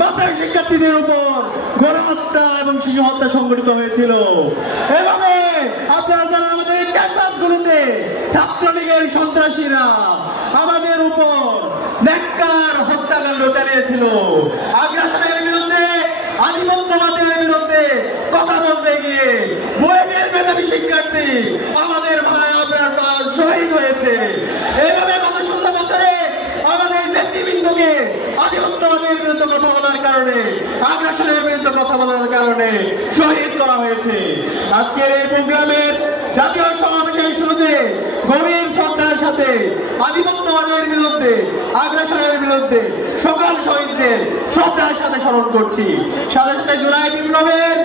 মাদ্রাসা শিক্ষার্থীদের উপর গণহত্যা এবং শিশু হত্যা সংঘটিত হয়েছিল। এভাবে আপনারা যারা আমাদের ক্যাম্পাসগুলোতে ছাত্রলীগের সন্ত্রাসীরা আমাদের উপর নেককার হত্যাকাণ্ড চালিয়েছিল, আগ্রাসনের বিরুদ্ধে, আধিপত্যবাদের বিরুদ্ধে কথা বলতে গিয়ে বুয়েটের মেধাবী শিক্ষার্থী আমাদের ভাই আপনার শহীদ হয়েছে। এইভাবে গত 16 বছরে আমাদের নেতৃবৃন্দকে আধিপত্যবাদের বিরুদ্ধে কথা বলার কারণে, আগ্রাসনের বিরুদ্ধে কথা বলার কারণে শহীদ করা হয়েছে। আজকের এই প্রোগ্রামের জাতীয় সমাবেশের শুরুতে গভীর শ্রদ্ধার সাথে আধিপত্যবাদের বিরুদ্ধে, আগ্রাসনের বিরুদ্ধে সকল শহীদদের শ্রদ্ধার সাথে স্মরণ করছি। সাথে সাথে জুলাই বিপ্লবের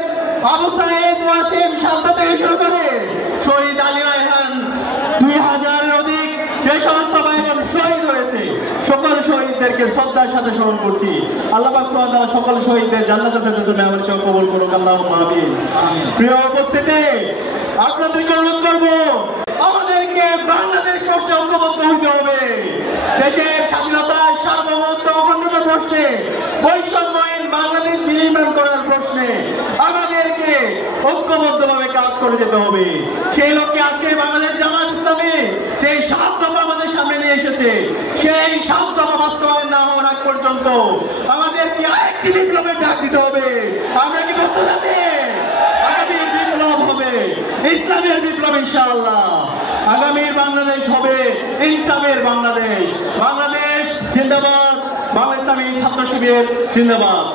আবু সাঈদ ওয়াসিম শান্তা থেকে শুরু করে শহীদ আলী রায়হান 2000-এর অধিক যে সমস্ত ভাইবোন শহীদ হয়েছে, সকল শহীদদেরকে শ্রদ্ধার সাথে স্মরণ করছি। আল্লাহ পাক সুবহানাহু ওয়া তাআলা সকল শহীদদের জান্নাতুল ফেরদাউসের মেহমান হিসেবে কবুল করুক। আল্লাহুম্মা আমিন। প্রিয় উপস্থিতি, আপনাদেরকে অনুরোধ করবো আমাদেরকে বাংলাদেশ প্রশ্নে ঐক্যবদ্ধ হইতে হবে। দেশের স্বাধীনতা, সার্বভৌমত্ব, অখণ্ডতা প্রশ্নে, বৈষম্যহীন বাংলাদেশ নির্মাণ করার প্রশ্নে আমাদেরকে ঐক্যবদ্ধভাবে কাজ করে যেতে হবে। সেই লক্ষ্যে আজকে বাংলাদেশ জামাত ইসলামী যে 7 দফা আমাদের সামনে নিয়ে এসেছে, সেই 7 দফা বাস্তবায়ন না হওয়ার আগ পর্যন্ত আমাদেরকে আরেকটি বিপ্লবের ডাক দিতে হবে। আমরা কি প্রস্তুত আছি? আগামী বিপ্লব হবে ইসলামের বিপ্লব ইনশাআল্লাহ। আগামী বাংলাদেশ হবে ইনসাফের বাংলাদেশ। বাংলাদেশ জিন্দাবাদ, বাংলা ইসলামী ছাত্র শিবির জিন্দাবাদ।